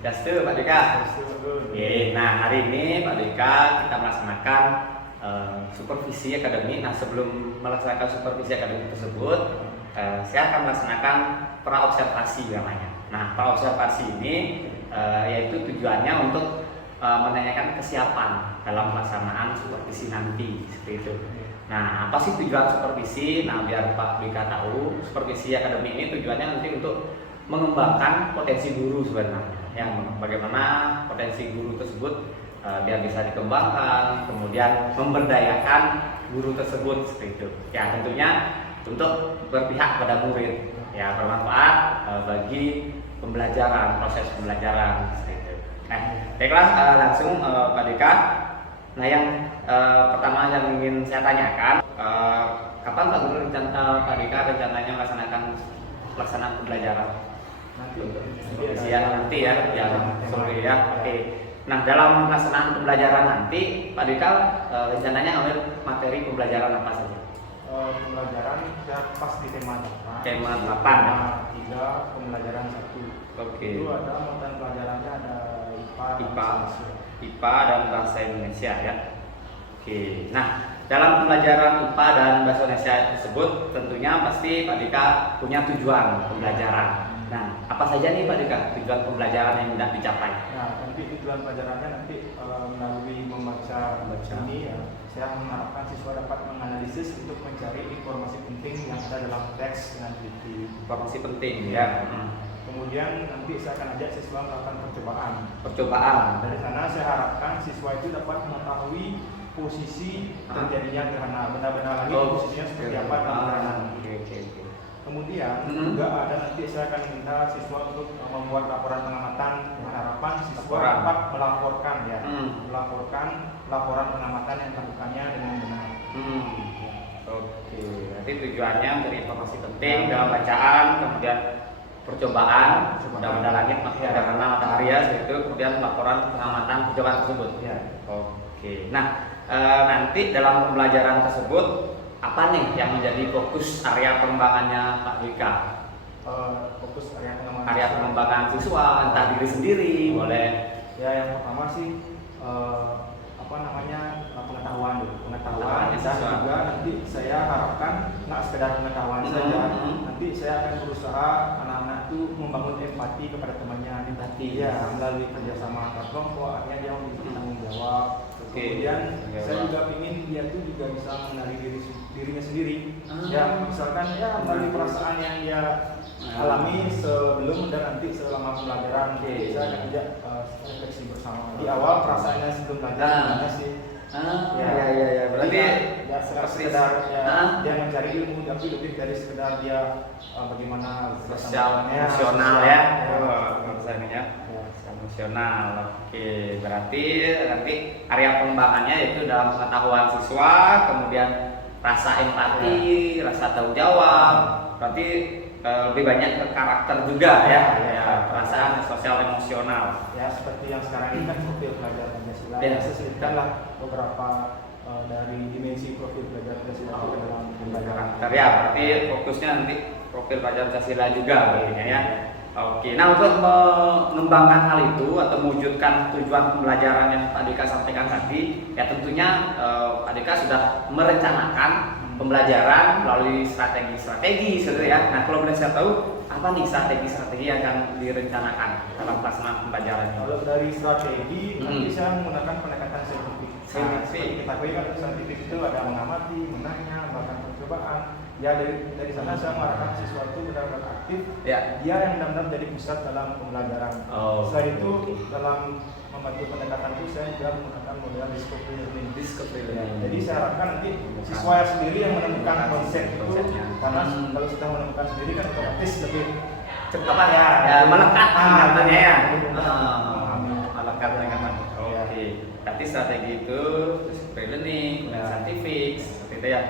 Dastu Pak Dika. Oke, nah hari ini Pak Dika kita melaksanakan supervisi akademik. Nah sebelum melaksanakan supervisi akademik tersebut, saya akan melaksanakan praobservasi namanya. Nah praobservasi ini yaitu tujuannya untuk menanyakan kesiapan dalam pelaksanaan supervisi nanti seperti itu. Nah apa sih tujuan supervisi? Nah biar Pak Dika tahu, supervisi akademik ini tujuannya nanti untuk mengembangkan potensi guru sebenarnya, yang bagaimana potensi guru tersebut biar bisa dikembangkan, kemudian memberdayakan guru tersebut seperti itu. Ya tentunya untuk berpihak pada murid, ya bermanfaat bagi pembelajaran, proses pembelajaran seperti itu. Nah, baiklah langsung Pak Dika. Nah yang pertama yang ingin saya tanyakan, kapan Pak Guru Pak Dika rencananya melaksanakan pelaksanaan pembelajaran? Nanti ya, sore ya. Oke. Nah dalam pelaksanaan pembelajaran nanti Pak Dika rencananya ngambil materi pembelajaran apa saja? Pembelajaran pas di tema 8. Tema 8 ya. 3 pembelajaran 1. Oke. Itu ada mata pelajarannya ada IPA dan bahasa Indonesia ya. Oke. Nah dalam pembelajaran IPA dan bahasa Indonesia tersebut tentunya pasti Pak Dika punya tujuan pembelajaran. Nah, apa saja nih Pak Dika tujuan pembelajaran yang hendak dicapai? Nah, nanti tujuan pelajarannya nanti melalui membaca ini ya, saya mengharapkan siswa dapat menganalisis untuk mencari informasi penting yang ada dalam teks dengan teliti. Informasi penting ya. Kemudian nanti saya akan ajak siswa melakukan Percobaan. Dari sana saya harapkan siswa itu dapat mengetahui posisi terjadinya gerhana, benda-benda langit posisinya seperti apa dalam gerhana. Kemudian juga ada nanti saya akan minta siswa untuk membuat laporan pengamatan dengan harapan siswa dapat melaporkan melaporkan laporan pengamatan yang dilakukannya dengan benar. Oke, nanti tujuannya menjadi informasi penting dalam bacaan, kemudian percobaan benda-benda langit, gerhana matahari ya, itu kemudian laporan pengamatan percobaan tersebut. Ya. Oke, nah nanti dalam pembelajaran tersebut apa nih yang menjadi fokus area pengembangannya Pak Dika? Fokus area pengembangan siswa, entah diri sendiri, boleh. Ya yang pertama sih pengetahuan dan juga nanti saya harapkan nggak sekedar pengetahuan saja, nanti saya akan berusaha anak-anak itu membangun empati kepada temannya, ya melalui kerjasama antar kelompok, akhirnya dia memiliki tanggung jawab. Kemudian saya juga ingin dia tuh juga bisa mengenali dirinya sendiri. Ya misalkan ya melalui perasaan yang dia alami sebelum dan nanti selama pembelajaran. Saya akan ajak refleksi bersama. Di awal perasaannya sebelum belajar gimana sih? Ya. Berarti ya sekedar dia mencari ilmu, tapi lebih dari sekedar dia bagaimana sosial emosional ya. Emosional. Oke, berarti nanti area pengembangannya yaitu dalam pengetahuan siswa, kemudian rasa empati, rasa tanggung jawab. Berarti lebih banyak ke karakter juga ya, perasaan sosial emosional. Ya seperti yang sekarang ini kan profil pelajar Pancasila. Saya sebutkanlah beberapa dari dimensi profil pelajar Pancasila dalam pembelajaran. Ya, berarti fokusnya nanti profil pelajar Pancasila juga berarti ya. Oke, nah untuk mengembangkan hal itu atau mewujudkan tujuan pembelajaran yang Pak Dika sampaikan tadi, ya tentunya Pak Dika sudah merencanakan pembelajaran melalui strategi-strategi sebenarnya. Nah, kalau boleh saya tahu apa nih strategi-strategi yang akan direncanakan dalam pelaksanaan pembelajaran ini? Kalau dari strategi, nanti saya menggunakan pendekatan saintifik. Kita ketahui kan saintifik itu ada mengamati, menanya, melakukan percobaan. Ya dari sana saya mengarahkan siswa itu benar-benar aktif. Dia yang benar-benar jadi pusat dalam pembelajaran. Selain itu dalam membantu pendekatan itu saya juga menggunakan model discovery learning. Jadi saya harapkan nanti siswa sendiri yang menemukan konsep itu, karena kalau sudah menemukan sendiri kan otomatis lebih cepat melekat ingatannya ya. Melekat ingatan. Oke. Berarti strategi itu discovery learning, scientific seperti itu ya.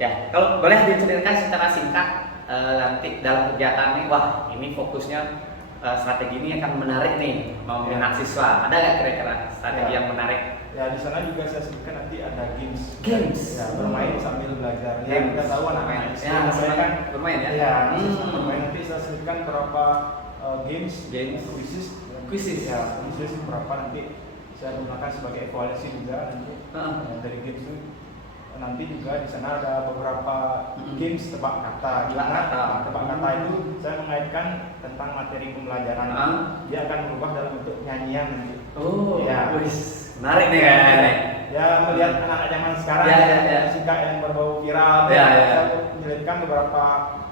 Ya, kalau boleh diceritakan secara singkat nanti dalam kegiatan ini, wah ini fokusnya strategi ini akan menarik nih, mau minat siswa. Ada nggak kira-kira strategi yang menarik? Ya di sana juga saya sebutkan nanti ada games. Ya, bermain sambil belajar. Ya kita tahu anak-anak saya kan bermain ya. Ya, bermain nanti saya sebutkan beberapa games, Kuisis. Ya, kuisis berapa nanti saya gunakan sebagai evaluasi juga nanti dari games itu. Nanti juga di sana ada beberapa games tebak kata. Tebak kata itu saya mengaitkan tentang materi pembelajaran. Dia akan berubah dalam bentuk nyanyian nanti. Oh, ya. Menarik nih kayaknya. Ya, melihat anak-anak zaman sekarang musika yang berbau viral. Saya menyelipkan beberapa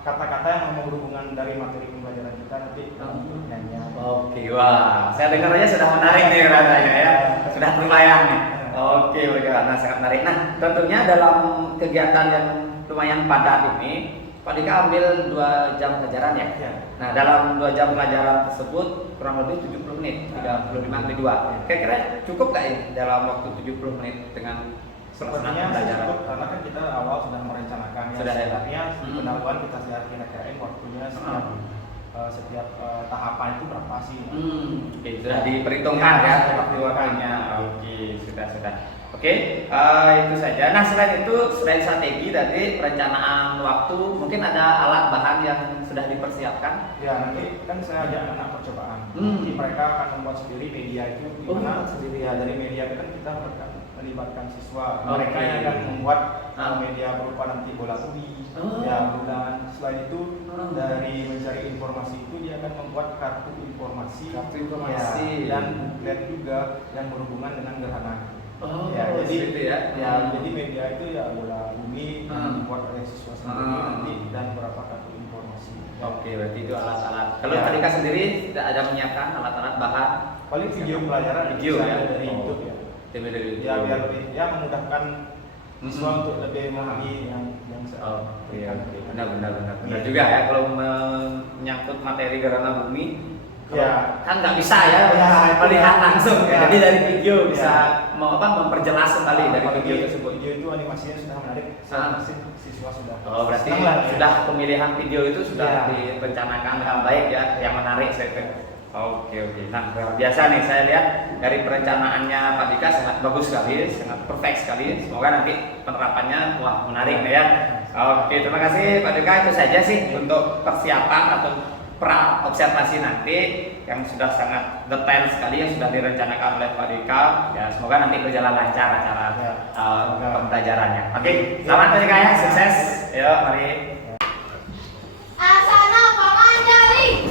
kata-kata yang memang berhubungan dari materi pembelajaran kita nanti nyanyian. Oke, wah, saya dengar aja sudah menarik nih rasanya ya, sudah terbayang nih. Oke, nah sangat menarik. Nah, tentunya dalam kegiatan yang lumayan padat ini, Pak Dika ambil 2 jam pelajaran ya? Nah, dalam 2 jam pelajaran tersebut kurang lebih 70 menit, 35 kali 2. Kira-kira cukup nggak ya dalam waktu 70 menit dengan sepertinya pelajaran? cukup, karena kan kita awal sudah merencanakan Sudah ya. Artinya pendahuluan kita kira-kirain waktunya setiap tahapan itu berapa sih? Oke, sudah diperhitungkan ya waktu-waktunya. Oke, sudah. Oke, itu saja. Nah, selain itu, selain strategi tadi perencanaan waktu, mungkin ada alat bahan yang sudah dipersiapkan. Ya, nanti kan saya ajak anak percobaan. Nanti mereka akan membuat sendiri media itu gimana sendiri ya. Dari media itu kan kita melibatkan siswa. Mereka yang akan membuat media berupa nanti bola voli, bulan. Selain itu dari mencari informasi itu dia akan membuat kartu informasi, dan buklet juga yang berhubungan dengan gerhana. Jadi media itu ya bola bumi dibuat oleh siswa sendiri nanti dan beberapa kartu informasi. Oke, berarti itu alat-alat. Kalau Kak Dika sendiri tidak ada menyiapkan alat-alat bahan? Paling video pelajaran video ya dari YouTube ya. Ya, biar lebih memudahkan siswa untuk lebih memahami yang benar juga ya kalau menyangkut materi gerhana bumi. Kan nggak bisa ya melihat langsung ya. Jadi dari video bisa memperjelas kembali dari video tersebut. Video itu animasinya sudah menarik. Siswa sudah. Berarti sudah pemilihan video itu sudah direncanakan dengan baik ya, yang menarik saya. Oke. Nah, biasa nih saya lihat dari perencanaannya Pak Dika sangat bagus sekali, sangat perfect sekali. Semoga nanti penerapannya menarik ya. Oke, terima kasih Pak Dika. Itu saja sih untuk persiapan atau pra observasi nanti yang sudah sangat detail sekali yang sudah direncanakan oleh Pak Dika. Ya, semoga nanti berjalan lancar acara pembelajarannya. Oke, selamat Pak Dika ya, sukses. Yuk, mari. Asana Pamanjali.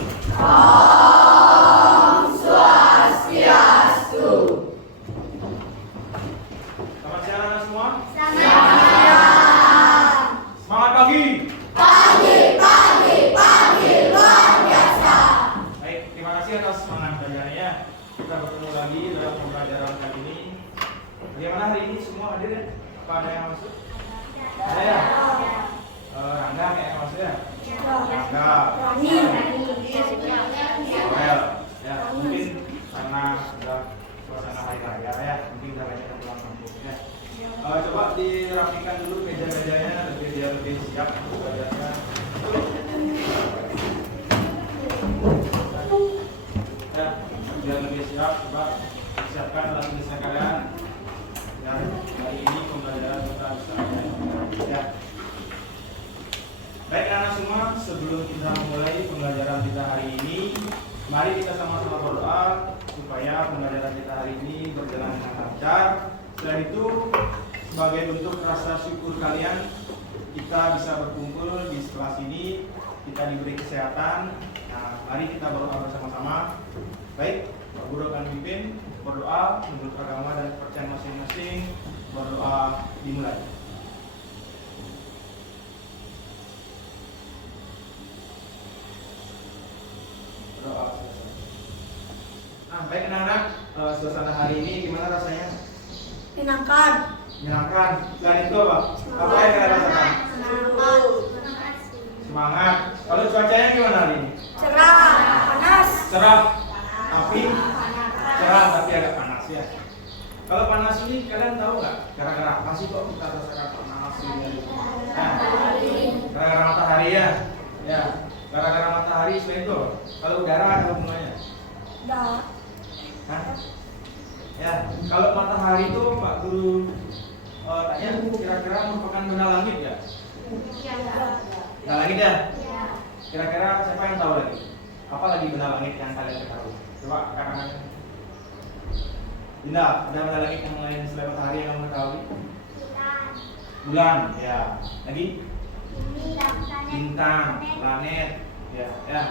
Selamat siang anak semua. Selamat. Semangat pagi. Pagi luar biasa. Baik, terima kasih atas semangat belajarnya. Kita bertemu lagi dalam pembelajaran kali ini. Bagaimana hari ini semua hadir ya? Apa ada yang masuk? Ada ya? Rangga kayak yang masuk ya? Rangga. Noel. Ya, mungkin karena sudah suasana hari raya ya, mungkin udah banyak yang pulang kampung ya. Coba dirapikan dulu meja-mejanya biar lebih siap untuk belajarnya. Ya, biar lebih siap, coba siapkan alat tulisnya kalian. Ya, hari ini pembelajaran kita bisa ya. Baik anak semua, sebelum kita memulai pembelajaran kita hari ini, mari kita sama-sama berdoa supaya pembelajaran kita hari ini berjalan dengan lancar. Setelah itu, sebagai bentuk rasa syukur kalian, kita bisa berkumpul di sekelas ini, kita diberi kesehatan. Nah, mari kita berdoa bersama-sama. Baik, Pak Guru akan pimpin berdoa menurut agama dan kepercayaan masing-masing. Berdoa dimulai. Berdoa selesai. Nah, baik anak-anak, suasana hari ini gimana rasanya? Menyenangkan. Menyenangkan. Selain itu apa? Apa yang kalian rasakan? Semangat. Kalau cuacanya gimana hari ini? Cerah. Panas. Cerah. Tapi cerah tapi agak panas ya. Kalau panas ini kalian tahu nggak? Gara-gara apa sih kok kita rasakan panas ini? Nah, gara-gara matahari ya. Ya. Gara-gara matahari selain itu. Kalau udara ada hubungannya? Dah. Hah? Ya. Kalau matahari itu Pak Guru tanya kira-kira merupakan benda langit ya? Benda langit ya? Kira-kira siapa yang tahu lagi? Apa lagi benda langit yang kalian ketahui? Coba kanan. Indah, ada benda langit yang lain selain matahari yang kamu ketahui? Bulan, ya. Lagi? Bintang, planet, ya.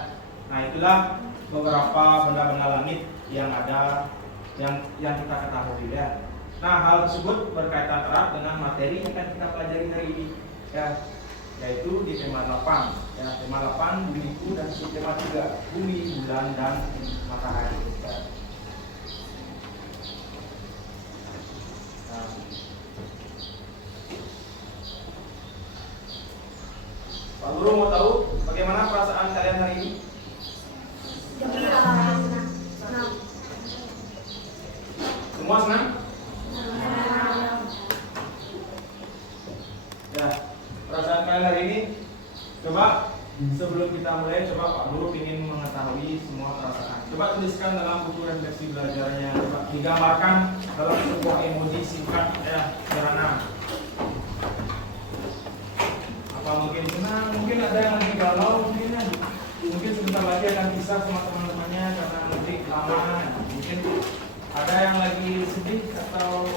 Nah, itulah beberapa benda-benda langit yang ada yang kita ketahui ya. Nah, hal tersebut berkaitan erat dengan materi yang akan kita pelajari hari ini ya, yaitu di tema 8 ya. Tema 8 bumiku dan tema 3 bumi, bulan dan matahari ya. Nah, Pak Guru mau tahu bagaimana perasaan kalian hari ini? Gembira. Senang. Semua senang? Ya, perasaan kalian hari ini. Coba sebelum kita mulai, coba Pak Guru ingin mengetahui semua perasaan. Coba tuliskan dalam buku refleksi belajarnya. Coba digambarkan dalam sebuah emoji singkat ya, sederhana. Apa mungkin senang, mungkin ada yang lagi galau, mungkin sebentar lagi akan pisah sama teman-temannya karena nanti lama. Mungkin ada yang lagi sedih atau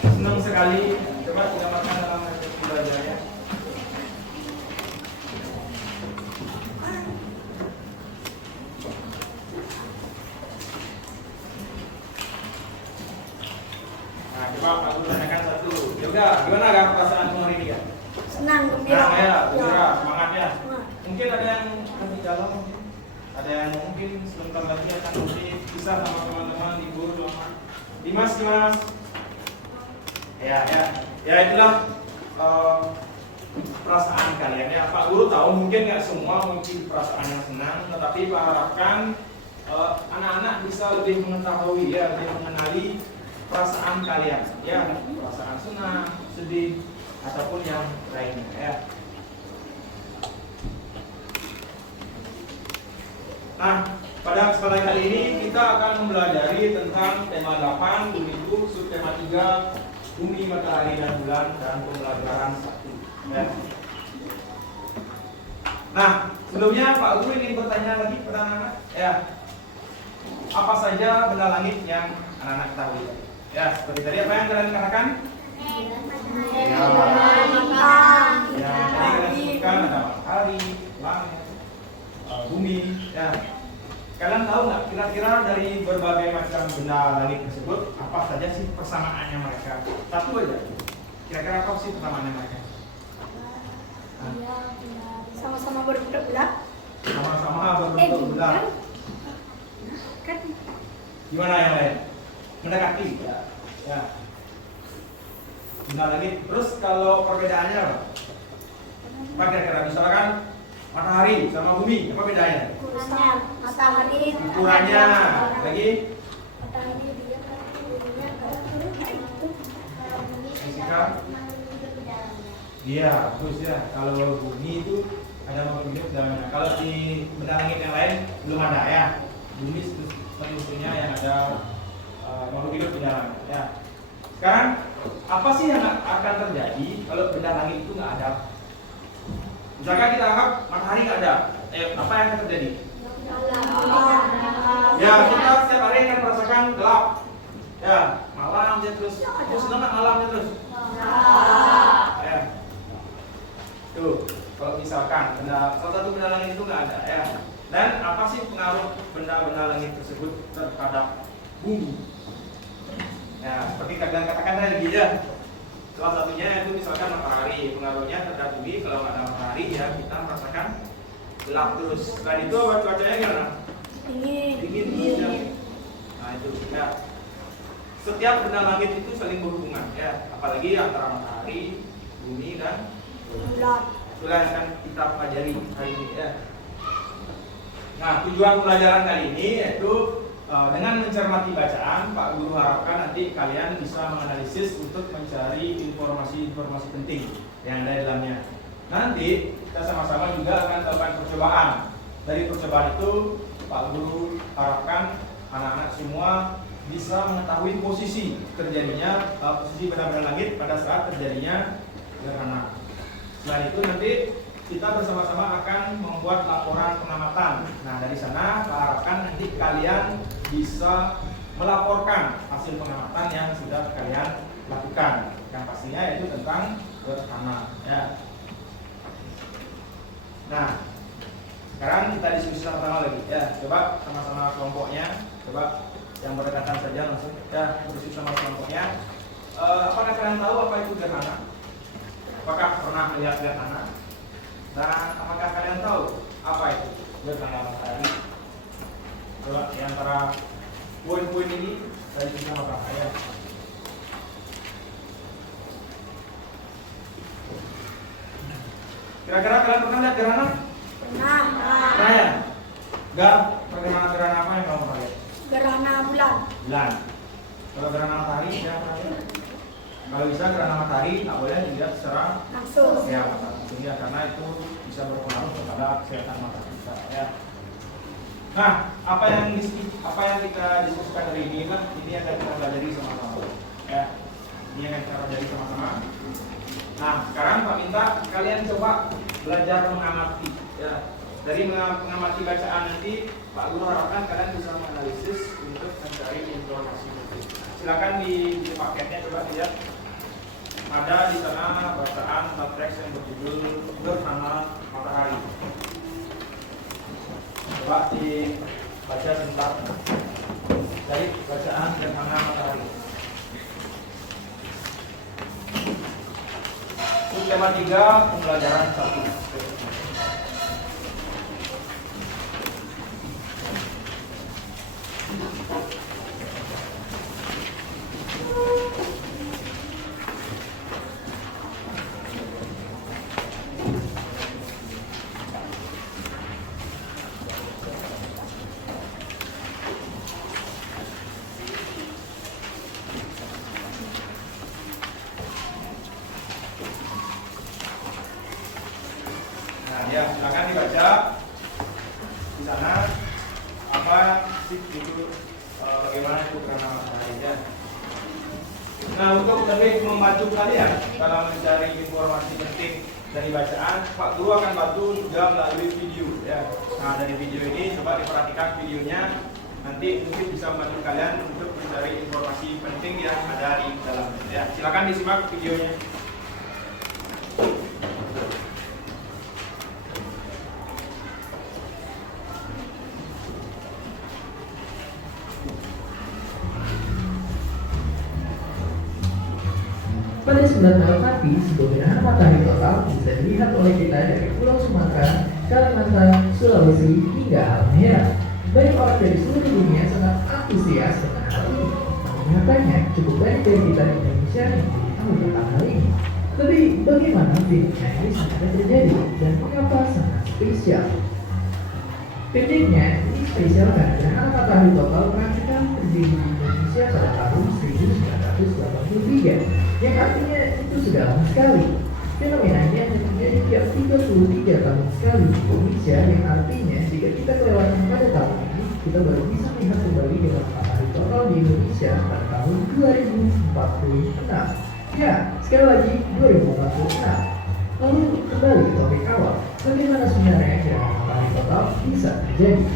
senang sekali. Coba digambarkan dalam refleksi belajarnya. Nah, coba aku tanyakan satu. Yoga, gimana kan perasaan hari ini kan? Senang, gembira. Nah, ya, gembira, semangat ya. Semangat. Mungkin ada yang lagi galau, mungkin ada yang mungkin sebentar lagi akan nanti pisah sama teman-teman libur lama. Dimas gimana Mas? Ya itulah perasaan kalian ya. Pak Guru tahu mungkin nggak semua mungkin perasaan yang senang, tetapi Pak harapkan anak-anak bisa lebih mengetahui ya, lebih mengenali perasaan kalian ya, perasaan senang, sedih ataupun yang lainnya ya. Nah, pada kesempatan kali ini kita akan mempelajari tentang tema 8 bumiku, subtema 3 bumi, matahari dan bulan, dan pembelajaran 1 ya. Nah, sebelumnya Pak Guru ingin bertanya lagi kepada anak-anak ya. Apa saja benda langit yang anak-anak ketahui? Ya, seperti tadi apa yang kalian katakan? Ya, tadi kalian sebutkan ada matahari, langit, bumi ya. Kalian tahu nggak kira-kira dari berbagai macam benda langit tersebut apa saja sih persamaannya mereka? Satu aja. Kira-kira apa sih persamaannya mereka? Sama-sama berbentuk bulat. Sama-sama berbentuk bulat. Kan Gimana yang lain? Mendekati ya. Ya. Benda langit. Terus kalau perbedaannya apa? Apa kira-kira? Misalkan matahari sama bumi, apa bedanya? ukurannya matahari. Ukurannya, lagi? Matahari dia kan buminya kayak itu. Fisika? Iya, terus ya. Kalau bumi itu ada makhluk hidup dalamnya. Kalau di benda langit yang lain belum ada ya. Bumi satu-satunya yang ada makhluk hidup di dalamnya. Ya. Sekarang apa sih yang akan terjadi kalau benda langit itu nggak ada? Misalkan kita anggap matahari nggak ada, apa yang akan terjadi? Ya, kita setiap hari akan merasakan gelap. Ya, malam dia terus senang malamnya terus. Ya. Tuh, kalau misalkan salah satu benda langit itu nggak ada, ya. Dan apa sih pengaruh benda-benda langit tersebut terhadap bumi? Ya, seperti kalian katakan tadi ya. Salah satunya itu misalkan matahari, pengaruhnya terhadap bumi. Kalau nggak ada matahari ya kita merasakan gelap terus. Selain itu apa cuacanya gimana? Dingin ya. Nah itu ya. Setiap benda langit itu saling berhubungan ya, apalagi antara matahari, bumi dan Bulat. itulah yang akan kita pelajari hari ini ya. Nah tujuan pembelajaran kali ini yaitu dengan mencermati bacaan, Pak Guru harapkan nanti kalian bisa menganalisis untuk mencari informasi-informasi penting yang ada di dalamnya. Nanti kita sama-sama juga akan melakukan percobaan. Dari percobaan itu, Pak Guru harapkan anak-anak semua bisa mengetahui posisi terjadinya posisi benda-benda langit pada saat terjadinya gerhana. Selain itu nanti kita bersama-sama akan membuat laporan pengamatan. Nah dari sana Pak harapkan nanti kalian bisa melaporkan hasil pengamatan yang sudah kalian lakukan. Yang pastinya itu tentang gerhana ya. Nah, sekarang kita diskusi sama-sama lagi ya. Coba sama-sama kelompoknya. Coba yang berdekatan saja langsung ya berdiskusi sama kelompoknya. Apakah kalian tahu apa itu gerhana? Apakah pernah melihat gerhana? Dan apakah kalian tahu apa itu gerhana matahari? Coba di antara poin-poin ini saya bisa sama ya. Kira-kira kalian pernah lihat gerhana? Pernah. Pernah ya? Enggak, bagaimana gerhana apa yang kamu pernah lihat? Gerhana bulan. Bulan. Kalau gerhana matahari, ya pernah lihat? Kalau bisa gerhana matahari tak boleh dilihat secara Langsung. ya mata langsung ya, karena itu bisa berpengaruh kepada kesehatan mata kita ya. Nah, apa yang kita diskusikan hari ini kan ini akan kita pelajari sama-sama ya. Ini akan kita pelajari sama-sama. Nah, sekarang Pak minta kalian coba belajar mengamati ya. Dari mengamati bacaan nanti Pak Guru harapkan kalian bisa menganalisis untuk mencari informasi penting. Silakan di paketnya coba lihat. Ada di sana bacaan teks yang berjudul Gerhana Matahari. Coba dibaca sebentar dari bacaan Gerhana Matahari. Untuk tema 3 pembelajaran 1. Ya, silakan dibaca di sana apa sih itu bagaimana itu gerhana matahari ya. Nah, untuk lebih membantu kalian dalam mencari informasi penting dari bacaan, Pak Guru akan bantu juga melalui video ya. Nah, dari video ini coba diperhatikan videonya, nanti mungkin bisa membantu kalian untuk mencari informasi penting yang ada di dalamnya ya. Silakan disimak videonya. Pada 9 Maret nanti, sebuah gerhana matahari total bisa dilihat oleh kita dari Pulau Sumatera, Kalimantan, Sulawesi, hingga Halmahera. Banyak orang dari seluruh dunia sangat antusias dengan hal ini. Namun nyatanya, cukup banyak dari kita di Indonesia yang tidak tahu tentang hal ini. Tapi bagaimana fenomena ini sebenarnya terjadi dan mengapa sangat spesial? Pendeknya, ini spesial karena gerhana matahari total praktikal terjadi di Indonesia pada tahun 1983. Yang artinya itu sudah lama sekali. Fenomena ini hanya terjadi tiap 33 tahun sekali di Indonesia, yang artinya jika kita kelewatan pada tahun ini, kita baru bisa melihat kembali gerhana matahari total di Indonesia pada tahun 2046. Ya, sekali lagi 2046. Lalu kembali ke topik awal, bagaimana sebenarnya gerhana matahari total bisa terjadi?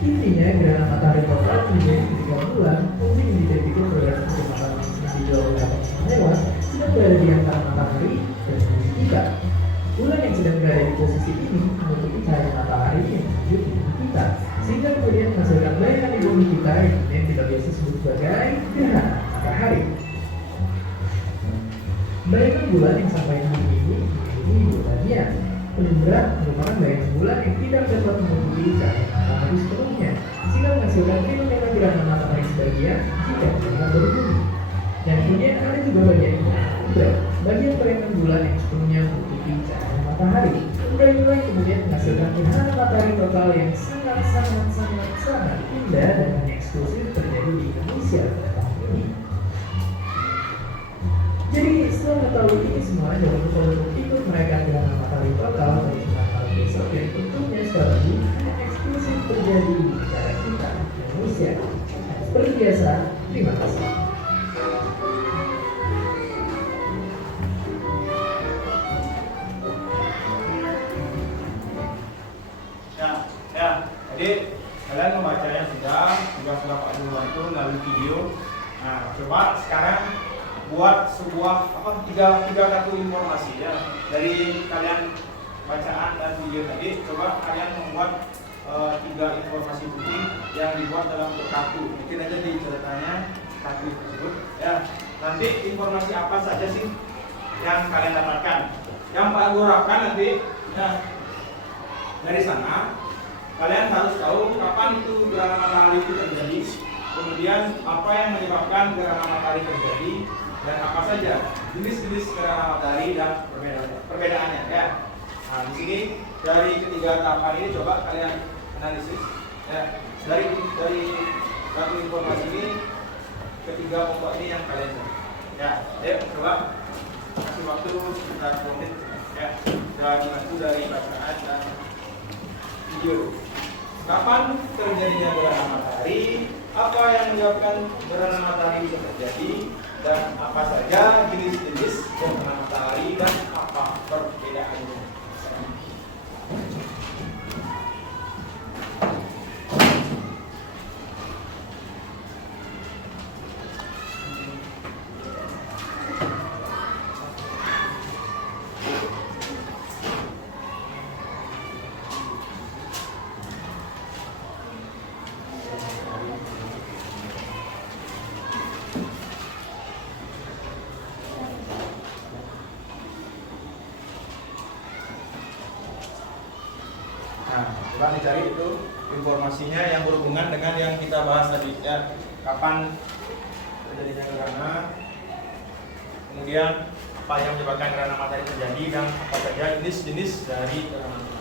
Intinya gerhana matahari total terjadi ketika bulan mungkin di titik progres kecepatan di jauh lewat sedang berada di antara matahari dan bumi kita. Bulan yang sedang berada di posisi ini menutupi cahaya matahari yang menuju ke bumi kita, sehingga kemudian menghasilkan bayangan di bumi kita yang kita biasa sebut sebagai gerhana matahari. Bayangan bulan yang sampai di bumi ini memiliki dua bagian. Penumbra merupakan bayangan bulan yang tidak dapat menutupi cahaya matahari sepenuhnya, sehingga menghasilkan fenomena gerhana matahari sebagian jika terlihat dari bumi. Dan kemudian ada juga bagian umbra, bagian bayangan bulan yang sepenuhnya menutupi cahaya matahari. Umbra inilah yang kemudian menghasilkan gerhana matahari total yang sangat indah dan hanya eksklusif terjadi di Indonesia pada tahun ini. Jadi setelah mengetahui ini semua, jangan lupa untuk ikut merayakan gerhana matahari total pada 9 Maret besok, yang tentunya sekali lagi hanya eksklusif terjadi di negara kita, Indonesia. Seperti biasa, terima kasih. Ya, jadi kalian membacanya sudah, melalui video. Nah, coba sekarang buat sebuah tiga kartu informasi ya dari kalian bacaan dan video tadi. Coba kalian membuat 3 informasi penting yang dibuat dalam kartu. Bikin aja di catatannya kartu tersebut ya. Nanti informasi apa saja sih yang kalian dapatkan? Yang Pak Guru harapkan nanti ya, dari sana kalian harus tahu kapan itu gerhana matahari itu terjadi, kemudian apa yang menyebabkan gerhana matahari terjadi, dan apa saja jenis-jenis gerhana matahari dan perbedaannya ya. Nah, di sini dari ketiga tahapan ini coba kalian analisis ya. Dari satu informasi ini, ketiga pokok ini yang kalian cari ya. Ayo coba kasih waktu sekitar 2 menit ya, dan dibantu dari bacaan dan video. Kapan terjadinya gerhana matahari, apa yang menyebabkan gerhana matahari bisa terjadi, dan apa saja jenis-jenis gerhana matahari dan apa perbedaannya. Nah, coba dicari itu informasinya yang berhubungan dengan yang kita bahas tadi ya. Kapan terjadinya gerhana, kemudian apa yang menyebabkan gerhana matahari terjadi, dan apa saja jenis-jenis dari gerhana matahari.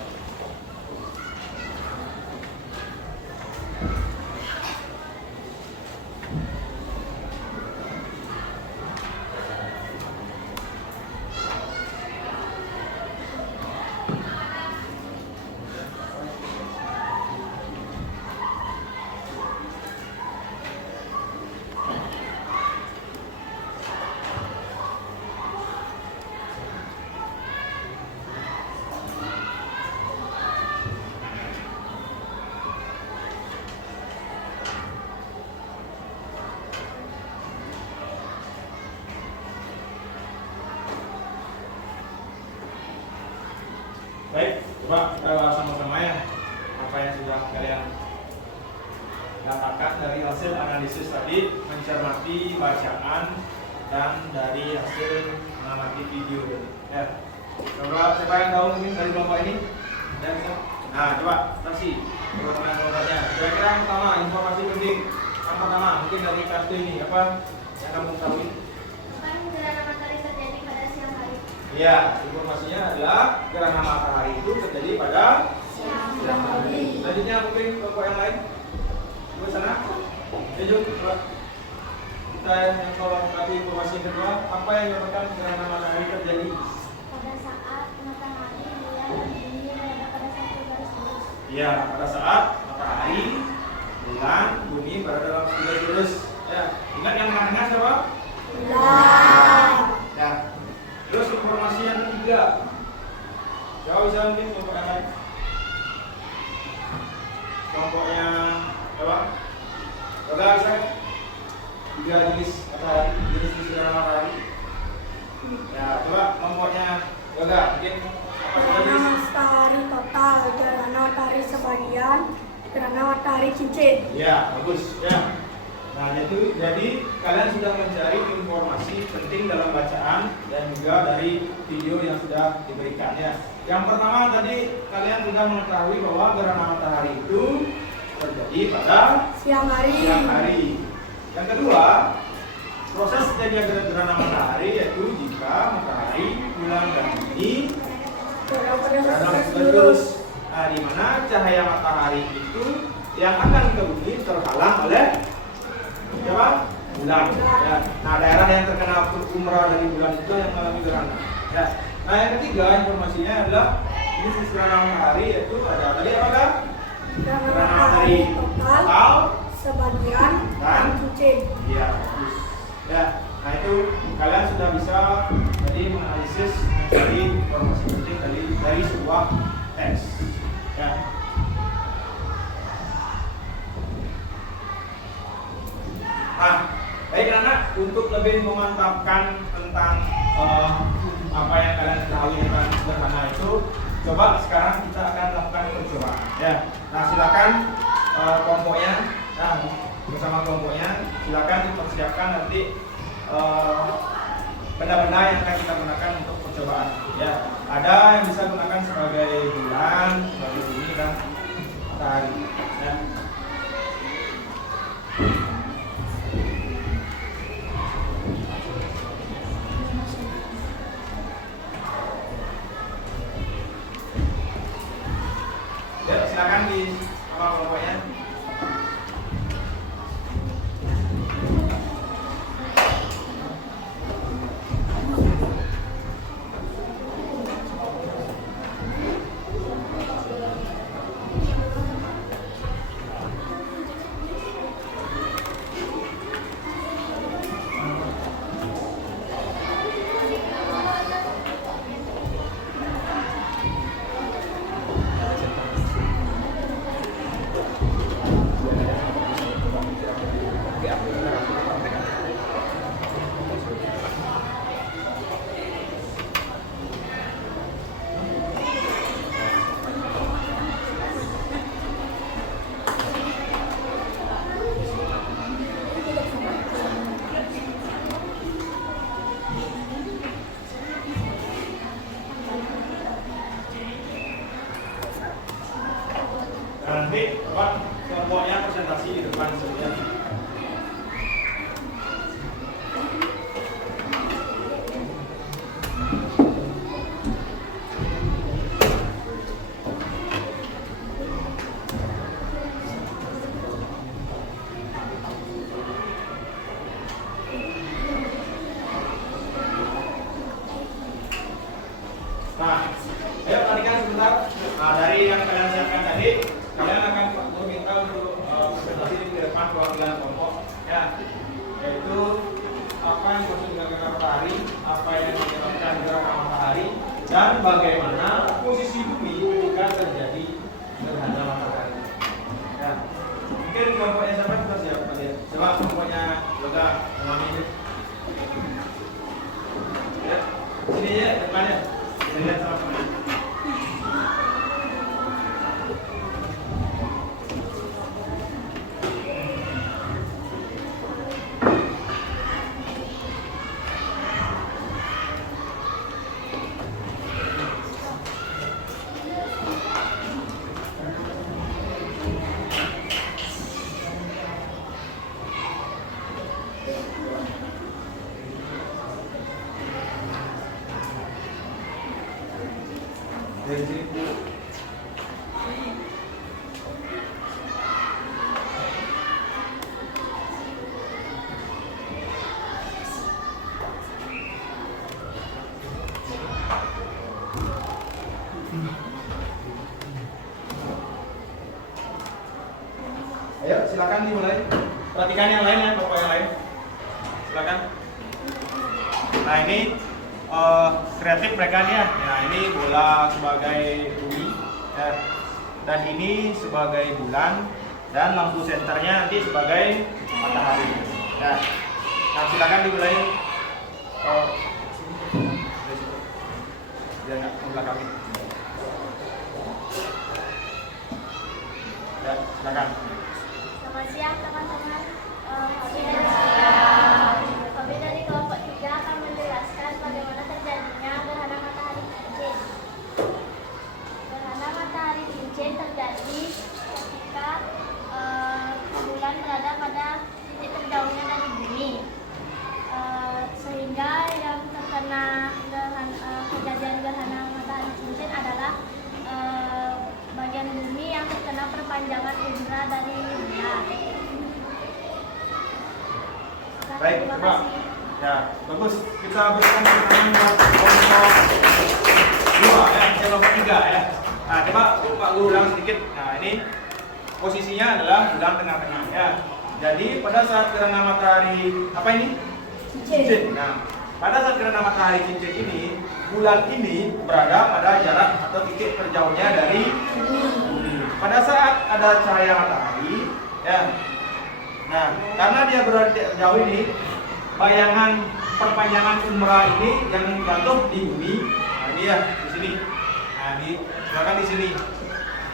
Baik, coba kita bahas sama-sama ya apa yang sudah kalian dapatkan dari hasil analisis tadi, mencermati bacaan dan dari hasil mengamati video ya. Coba siapa yang tahu mungkin dari kelompok ini? Ya, nah, coba saksi kelompoknya. Kira-kira yang pertama, informasi penting yang pertama mungkin dari kartu ini apa yang kamu tahu? Kapan gerhana matahari terjadi pada siang hari? Iya, informasinya adalah gerhana matahari itu terjadi pada Siang hari. selanjutnya mungkin kelompok yang lain. Coba sana. Jom coba. Kita yang tolong kasih informasi yang kedua, apa yang menyebabkan gerhana matahari terjadi? Pada saat matahari, bulan, dan bumi berada pada satu garis lurus. Iya, pada saat matahari, bulan, bumi berada dalam satu garis lurus. Ya, ingat yang tengah siapa? Bulan. Ya. Terus informasi yang ketiga. Coba bisa mungkin kelompok yang lain. Kelompoknya coba. Coba bisa 3 jenis matahari, jenis gerhana matahari. Ya, coba kelompoknya coba mungkin apa saja Gerhana jenis? matahari total, gerhana matahari sebagian, gerhana matahari cincin. Ya, bagus ya. Nah, itu jadi kalian sudah mencari informasi penting dalam bacaan dan juga dari video yang sudah diberikan ya. Yang pertama tadi kalian sudah mengetahui bahwa gerhana matahari itu terjadi pada Siang hari. siang hari. Yang kedua, proses terjadinya gerhana matahari yaitu jika matahari, bulan, dan bumi Berada pada satu berada garis lurus. lurus. Nah, di mana cahaya matahari itu yang akan ke bumi terhalang oleh siapa? Bulan. Ya. Nah, daerah yang terkena umrah dari bulan itu yang mengalami gerhana. Ya. Nah, yang ketiga informasinya adalah jenis gerhana matahari yaitu ada tadi apa? Gerhana Gerhana matahari matahari total, total. sebagian, dan cincin. Iya, bagus. Ya. Nah, itu kalian sudah bisa tadi menganalisis dari informasi penting dari sebuah teks. Ya. Nah, baik anak, untuk lebih memantapkan tentang apa yang kalian ketahui tentang sederhana itu, coba sekarang kita akan lakukan percobaan. Ya, nah silakan kelompoknya, nah bersama kelompoknya, silakan dipersiapkan nanti benda-benda yang akan kita gunakan untuk percobaan. Ya, ada yang bisa gunakan sebagai bulan, sebagai bumi dan matahari. Ya. Ya, silakan di sama kelompoknya. Nanti Bapak kelompoknya presentasi di depan saja. Nah, ayo perhatikan sebentar. Nah, dari yang kalian siapkan tadi, kalian akan meminta untuk presentasi di depan perwakilan kelompok, ya, yaitu apa yang dimaksud dengan gerhana matahari, apa yang menyebabkan gerhana matahari, dan bagaimana posisi bumi ketika terjadi gerhana matahari. Ya, mungkin kelompoknya siapa kita siap kalian? Coba kelompoknya Yoga, Mami. Ya, sini ya depannya. Lihat sama-sama. Dari sini. Ayo silakan dimulai. Perhatikan yang lain ya, kelompok yang lain. Silakan. Nah ini kreatif mereka nih ya. Nah ini bola sebagai bumi ya. Dan ini sebagai bulan dan lampu senternya nanti sebagai matahari ya. Nah silakan dimulai. Biar nggak membelakangi. Ya silakan. Selamat siang teman-teman. Kami dari kelompok 3 akan menjelaskan bagaimana terjadinya gerhana matahari cincin. Gerhana matahari cincin terjadi ketika bulan berada pada titik terjauhnya dari bumi, sehingga yang terkena kejadian gerhana matahari cincin adalah bagian bumi yang terkena perpanjangan indera dari bulan. Baik, Terima coba. kasih. Ya, bagus. Kita berikan pertanyaan buat kelompok 2 ya, kelompok 3 ya. Nah, coba Pak Guru ulang sedikit. Nah, ini posisinya adalah bulan tengah-tengah ya. Jadi pada saat gerhana matahari apa ini? Cincin. Nah, pada saat gerhana matahari cincin ini, bulan ini berada pada jarak atau titik terjauhnya dari bumi. Pada saat ada cahaya matahari, ya, Nah, karena dia berada jauh ini, bayangan perpanjangan umrah ini yang jatuh di bumi. Nah, ini ya di sini. Nah, misalkan di sini.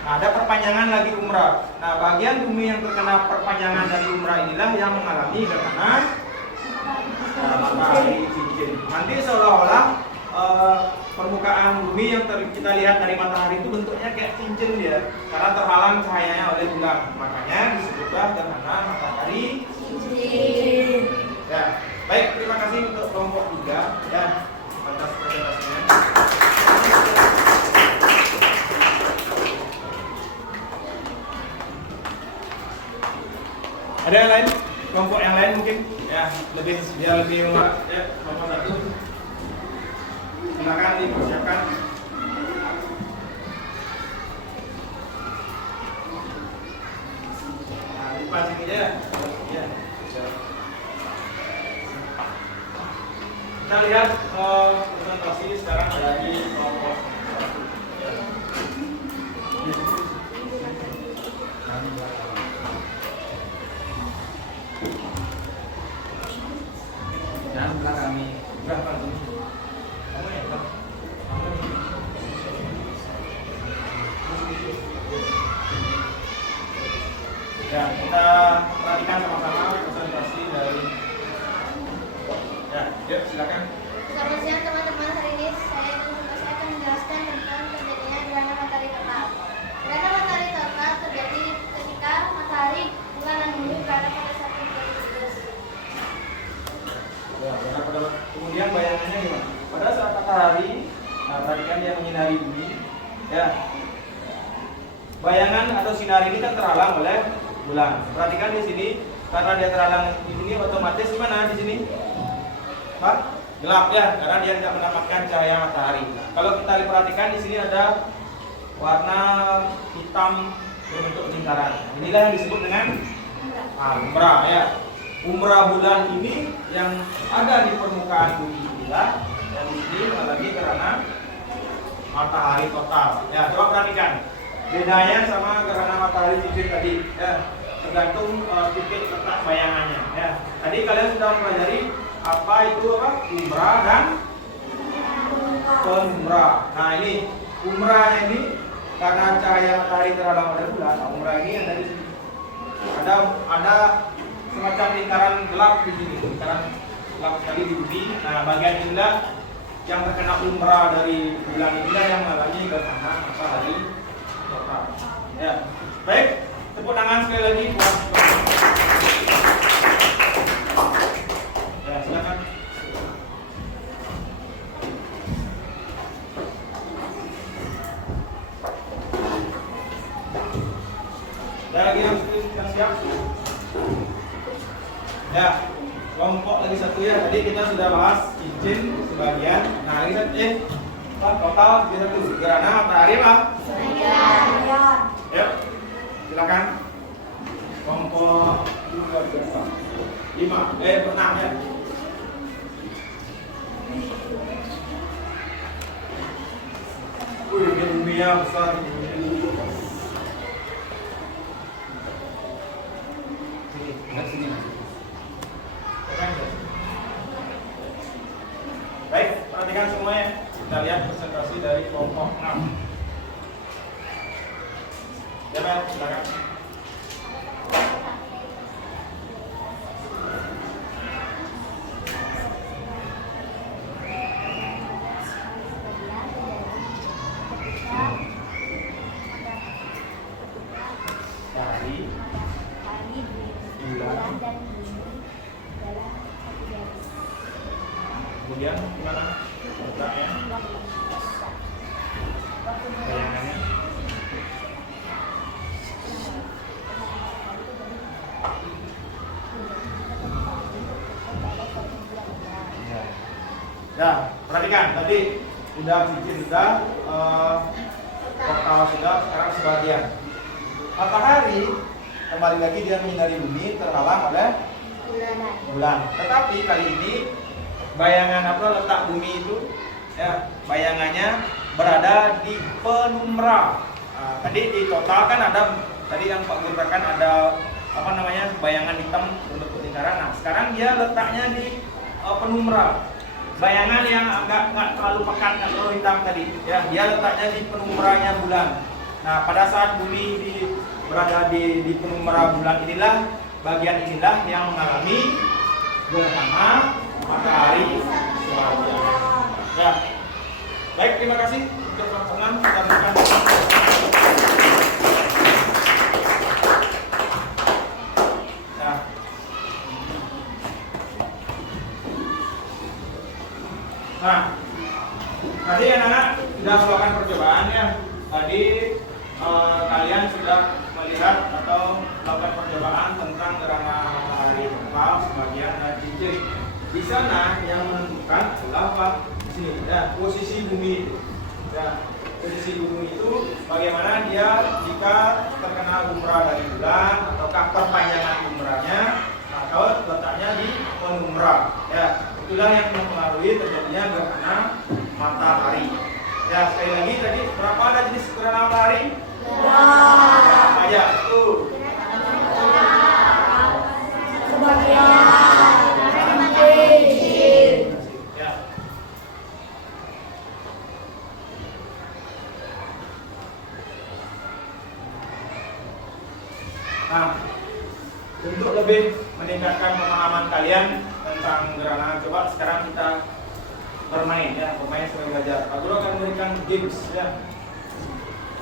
Nah, ada perpanjangan lagi umrah. Nah, bagian bumi yang terkena perpanjangan dari umrah inilah yang mengalami gerhana matahari cincin. Nanti seolah-olah permukaan bumi yang kita lihat dari matahari itu bentuknya kayak cincin dia, karena terhalang cahayanya oleh bulan. Makanya disebutlah gerhana matahari cincin. Ya, baik, terima kasih untuk kelompok 3 ya atas presentasinya. Ada yang lain? Kelompok yang lain mungkin? Ya, lebih ya, kelompok 1. Silakan dipersiapkan. Nah, di depan sini aja. Ya. Kita lihat presentasi sekarang ada di kelompok 1. Dan kami Berapa ini? Kamu ya, Pak? Kamu ini. Ya, kita perhatikan sama-sama presentasi dari. Ya, yuk silakan. Selamat siang teman-teman, hari ini saya akan menjelaskan tentang terjadinya gerhana matahari total. Gerhana matahari total terjadi ketika matahari, bulan dan bumi berada pada satu titik. Ya, kemudian bayangannya gimana? Pada saat matahari, nah perhatikan dia menyinari bumi. Ya, bayangan atau sinar ini kan terhalang oleh bulan. Perhatikan di sini, karena dia terhalang di sini, otomatis gimana di sini? Pak, gelap ya, karena dia tidak mendapatkan cahaya matahari. Kalau kita perhatikan di sini ada warna hitam berbentuk lingkaran. Inilah yang disebut dengan umbra ya. Umbra bulan ini yang ada di permukaan bumi inilah yang di sini mengalami gerhana matahari total. Ya, coba perhatikan bedanya sama gerhana matahari cincin tadi. Ya, tergantung titik letak bayangannya. Ya, tadi kalian sudah mempelajari apa itu umbra dan penumbra. Nah ini umbranya ini karena cahaya matahari terhalang oleh bulan. Nah, umbra ini ada di sini. Ada semacam lingkaran gelap di sini, lingkaran gelap sekali di bumi. Nah bagian inilah yang terkena umbra dari bulan inilah yang mengalami gerhana matahari total. Ya, baik, tepuk tangan sekali lagi buat. Ya, silakan. Ada lagi yang siap? Ya, kelompok lagi satu ya. Tadi kita sudah bahas cincin sebagian. Nah, lagi satu total bisa satu gerhana matahari Pak. Yuk, silakan. Kelompok 5, 6 ya. Wih, bumi yang besar ini. Sini. Baik, perhatikan semuanya. Kita lihat presentasi dari kelompok 6. Ya, Pak, silakan. Kemudian gimana letaknya? Bayangannya? Ya, perhatikan tadi sudah cincin sudah, total sudah, sekarang sebagian. Matahari kembali lagi dia menyinari bumi terhalang oleh bulan. Tetapi kali ini bayangan letak bumi itu ya bayangannya berada di penumbra. Nah, tadi di total kan ada tadi yang Pak Guru katakan ada apa namanya, bayangan hitam berbentuk lingkaran. Nah, sekarang dia letaknya di penumbra. Bayangan yang agak nggak terlalu pekat, nggak terlalu hitam tadi, ya, dia letaknya di penumbranya bulan. Nah, pada saat bumi berada di penumbra bulan inilah, bagian inilah yang mengalami gerhana matahari sebagian. Ya, baik, terima kasih untuk teman-teman. Kita berikan. Nah, tadi anak-anak sudah melakukan percobaan ya. Tadi kalian sudah melihat atau melakukan percobaan tentang gerhana matahari total, sebagian dan cincin. Di sana yang menentukan adalah apa? Di sini ya, posisi bumi itu. Ya, posisi bumi itu bagaimana dia jika terkena umbra dari bulan, ataukah perpanjangan umbranya, atau letaknya di penumbra. Ya, itulah yang mempengaruhi terjadinya gerhana matahari. Ya, sekali lagi tadi berapa ada jenis gerhana matahari? Berapa aja? Tuh. Ya. Nah, untuk lebih meningkatkan pemahaman kalian tentang gerhana, coba sekarang kita bermain ya, bermain sambil belajar. Pak Guru akan memberikan games ya,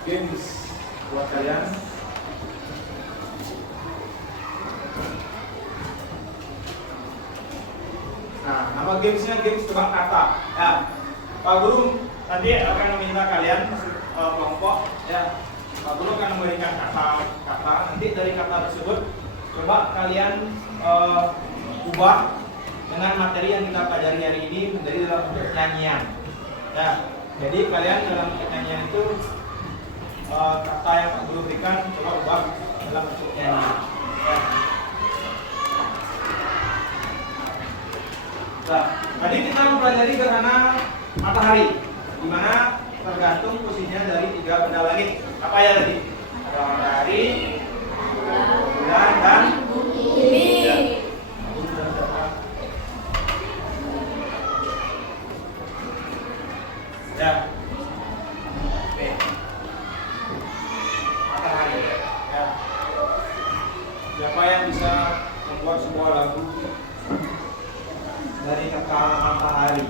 games buat kalian. Nah, nama gamesnya games tebak kata ya. Pak Guru nanti akan meminta kalian kelompok ya. Pak Guru akan memberikan kata-kata. Nanti dari kata tersebut coba kalian ubah dengan materi yang kita pelajari hari ini menjadi dalam bentuk nyanyian. Ya, jadi kalian dalam bentuk nyanyian itu kata yang Pak Guru berikan coba ubah dalam bentuk nyanyian. Ya. Nah, tadi kita mempelajari gerhana matahari, di mana tergantung posisinya dari 3 benda langit. Apa ya tadi? Ada matahari, bulan, dan bumi. Ya. Oke. Matahari. Ya. Siapa yang bisa membuat sebuah lagu dari kata matahari?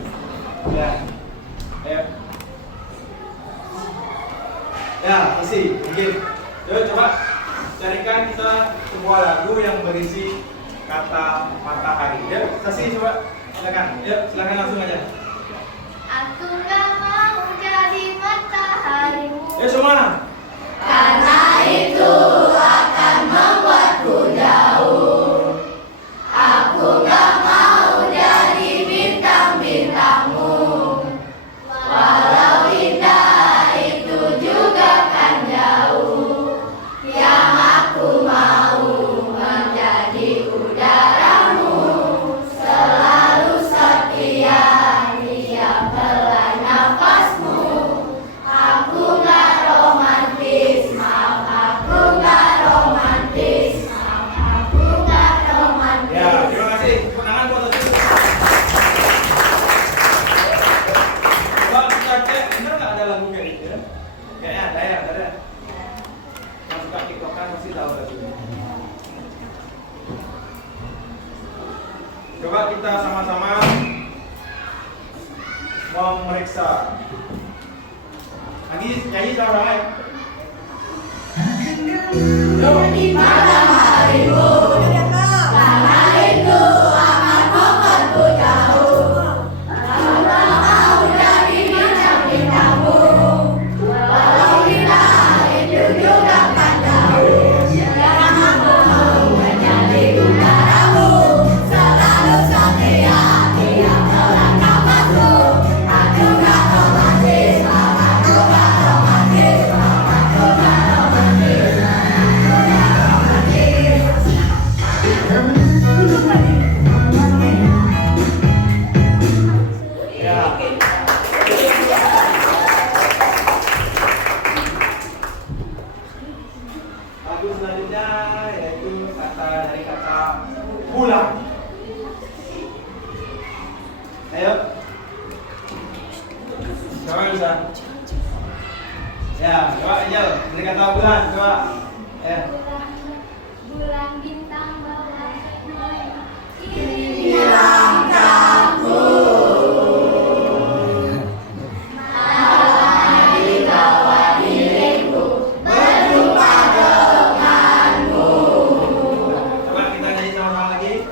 Ya. Ya. Ya, masih mungkin. Yuk coba carikan kita sebuah lagu yang berisi kata matahari. Ya, kasih coba. Silakan. Yuk, silakan langsung aja. Aku gak mau jadi mataharimu. Ya semua. Karena itu akan membuatku jauh. Aku gak mau jadi bintang-bintangmu. Walau indah itu juga kan jauh. Yang aku mau menjadi udaramu, selalu setia tiap helai nafasmu. Aku gak romantis, maaf aku gak romantis, maaf aku gak romantis. Ya, terima kasih. Tepuk tangan buat Otis. Coba kita cek, bener nggak ada lagu kayak gitu ya? Kayaknya ada ya, ada. Yang suka tiktokan pasti tahu lagunya. Coba kita sama-sama memeriksa. Lagi nyanyi sama-sama ya. Di malam harimu, karena itu akan membuatku jauh. Aku tak mau jadi bintang-bintangmu, walau indah itu juga kan jauh. Yang aku mau menjadi udaramu, selalu setia tiap helai nafasmu. Aku gak romantis, aku gak romantis, aku gak romantis. Ayo. Coba bisa. Ya, coba aja. Beri kata bulan, coba. Ya. Bulan bintang bawah Hilang kamu. Coba kita nyanyi sama-sama lagi.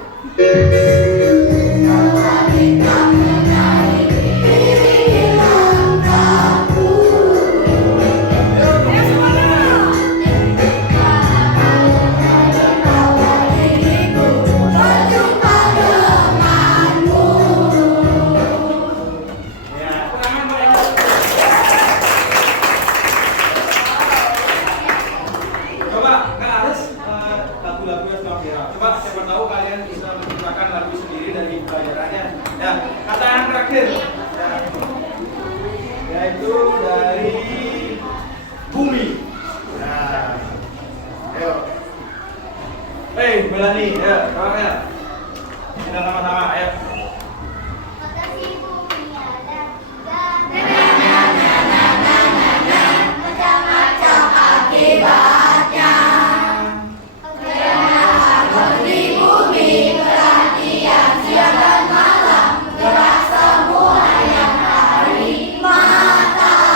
Ya, tangan Pak Eko. Coba Kak Aris, lagu-lagu yang sudah viral. Coba siapa tahu kalian bisa menciptakan lagu sendiri dari pelajarannya. Ya, kata yang terakhir. Ya. Yaitu dari bumi. Nah, ayo. Melani, ya, kawan ya. Kita sama-sama, ayo. Makasih bumi ada tiga macam-macam akibatnya. Harus di bumi perhatian siang dan malam gerak semua yang hari matahari.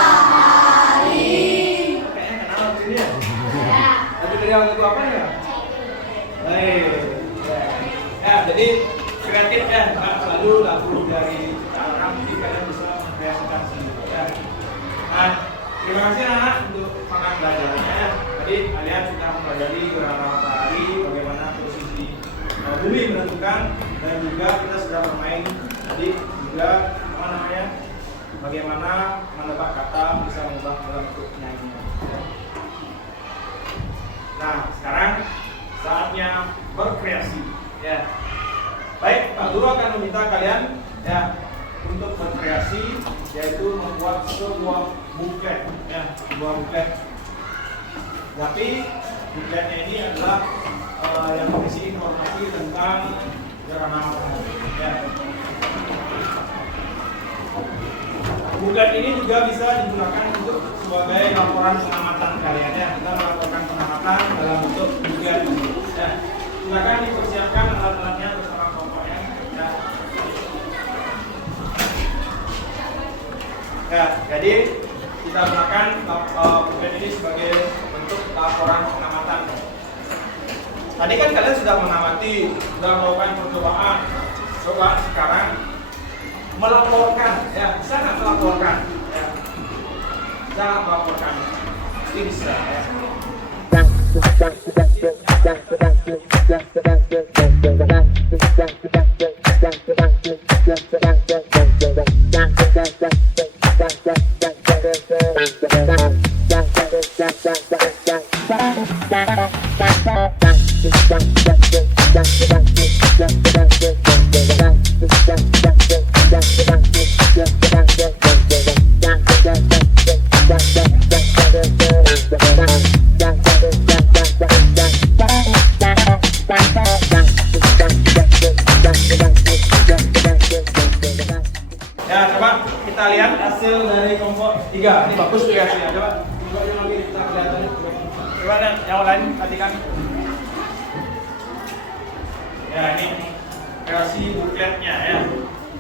Kayaknya kenal lagu ini ya. Ya. Lagu dari lagu apa ya? Baik. Ya, jadi kreatif ya, nggak selalu lagu dari ciptaan orang, jadi kalian bisa mengkreasikan sendiri ya. Nah, terima kasih anak untuk makan belajarnya ya. Tadi kalian sudah mempelajari gerhana matahari, bagaimana posisi bumi menentukan, dan juga kita sudah bermain tadi juga apa namanya, bagaimana menebak kata bisa mengubah dalam bentuk nyanyian. Ya. Nah, sekarang saatnya berkreasi ya. Baik, Pak Guru akan meminta kalian ya untuk berkreasi, yaitu membuat sebuah buklet ya, sebuah buklet. Tapi bukletnya ini adalah yang berisi informasi tentang gerhana matahari ya. Buklet ini juga bisa digunakan untuk sebagai laporan pengamatan kalian ya. Kita melakukan pengamatan dalam bentuk buklet ya. Silakan dipersiapkan alat-alatnya bersama kelompoknya ya. Ya, jadi kita gunakan buklet ini sebagai bentuk laporan pengamatan. Tadi kan kalian sudah mengamati, sudah melakukan percobaan. Coba sekarang melaporkan ya, bisa nggak melaporkan ya, bisa melaporkan, pasti bisa ya. Ya, coba kita lihat hasil dari kelompok 3. Ini bagus kreasinya. Coba kelompok yang lagi kita kelihatan. Coba yang lain perhatikan. Ya, ini kreasi bukletnya ya.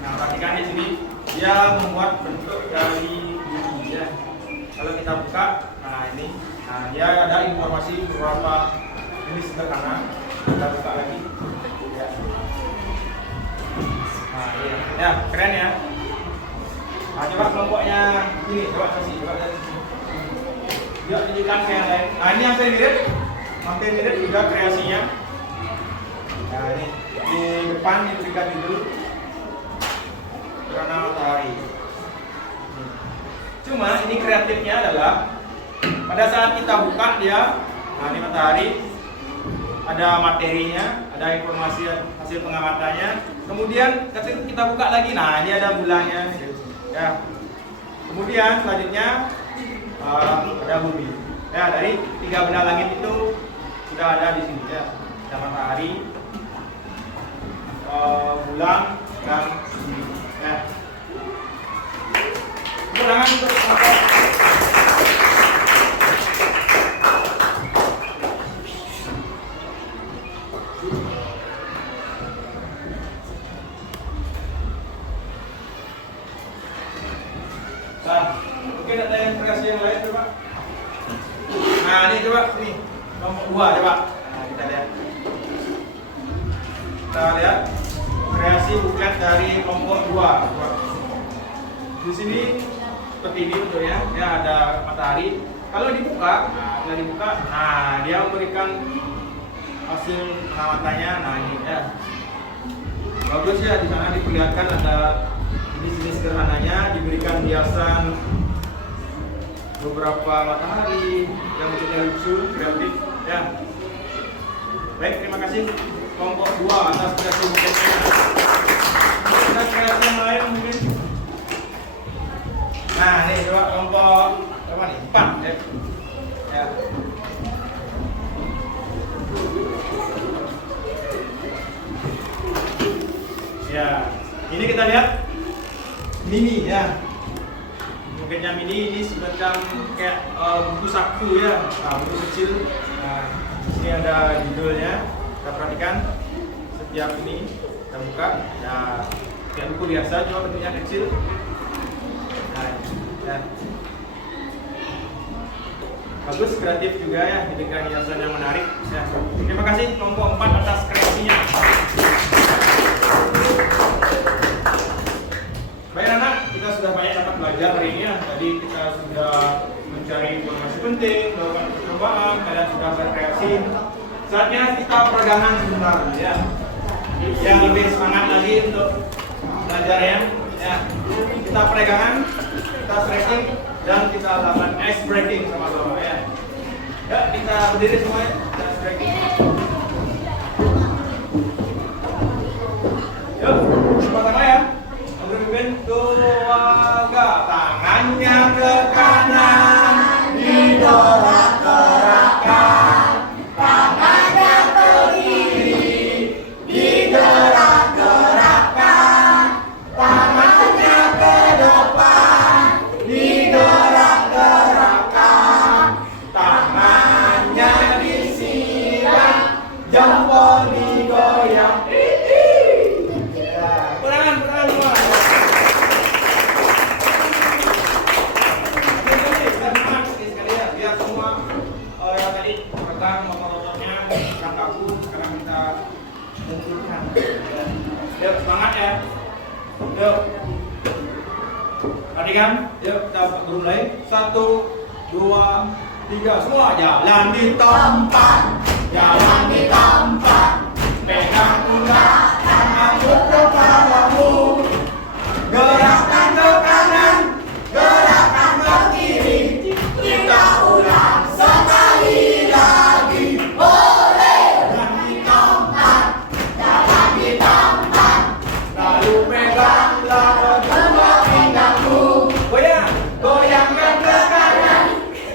Nah, perhatikan di sini dia membuat bentuk dari bumi ya. Kalau kita buka, nah ini, nah dia ada informasi beberapa ini sederhana. Kita buka lagi. Ya. Nah, iya. Ya, keren ya. Nah, coba kelompoknya ini, coba kasih, coba dari sini. Yuk tunjukkan ke yang lain. Nah, ini hampir mirip juga kreasinya. Nah, ini di depan diberikan judul gerhana matahari. Cuma ini kreatifnya adalah pada saat kita buka dia, nah ini matahari, ada materinya, ada informasi hasil pengamatannya. Kemudian ketika kita buka lagi, nah ini ada bulannya. Ya. Kemudian selanjutnya ada bumi. Ya, dari 3 benda langit itu sudah ada di sini ya. Ada matahari, bulan dan bumi. Ya. Tangan untuk kelompok. Nah, mungkin ada yang kreasi yang lain coba. Nah, ini coba ini kelompok 2 coba. Nah, kita lihat. Kita lihat kreasi buklet dari kelompok 2. Coba. Di sini seperti ini bentuknya, ya ada matahari. Kalau dibuka, dia memberikan hasil perawatannya. Nah ini ya, bagus ya. Di sana diperlihatkan ada ini sini sederhananya, diberikan hiasan beberapa matahari yang bentuknya lucu, kreatif. Ya, baik, terima kasih kelompok 2 atas kreasi bukletnya. Ada kreasi yang lain mungkin. Nah, ini coba kelompok apa nih? 4 ya. Ya. Ya, ini kita lihat mini ya. Mungkinnya mini ini semacam kayak buku saku ya, buku kecil. Nah, ini ada judulnya. Kita perhatikan setiap ini kita buka. Ya, kayak buku biasa, cuma bentuknya kecil. Ya. Bagus, kreatif juga ya, diberikan hiasan yang menarik ya. Terima kasih kelompok 4 atas kreasinya. Baik anak, kita sudah banyak dapat belajar hari ini ya. Tadi kita sudah mencari informasi penting, melakukan percobaan, kalian sudah berkreasi. Saatnya kita peregangan sebentar ya. Yang lebih semangat lagi untuk belajarnya ya. Kita peregangan, kita stretching, dan kita lakukan ice breaking sama-sama ya. Ya, kita berdiri semuanya, ice breaking. Yuk, sama-sama ya. Berpimpin keluarga, tangannya ke kanan, digerak-gerakkan, tangannya ke kiri, digerak-gerakkan, tangannya ke depan, digerak-gerakkan, tangannya disilang, jempol digoyang. Perangan semua. Biar semua yang tadi pegang motor-motornya, pegang kaku, sekarang kita munculkan. Yuk, semangat ya. Yuk. Perhatikan, yuk kita mulai. 1, 2, 3, semua jalan di tempat, jalan di tempat, pegang pundak dan angkut kepalamu, gerakkan ke kanan, gerakkan ke kiri, kita ulang sekali lagi. Boleh jalan di tempat, jalan di tempat, lalu peganglah kedua pinggangmu, goyang, goyangkan ke kanan,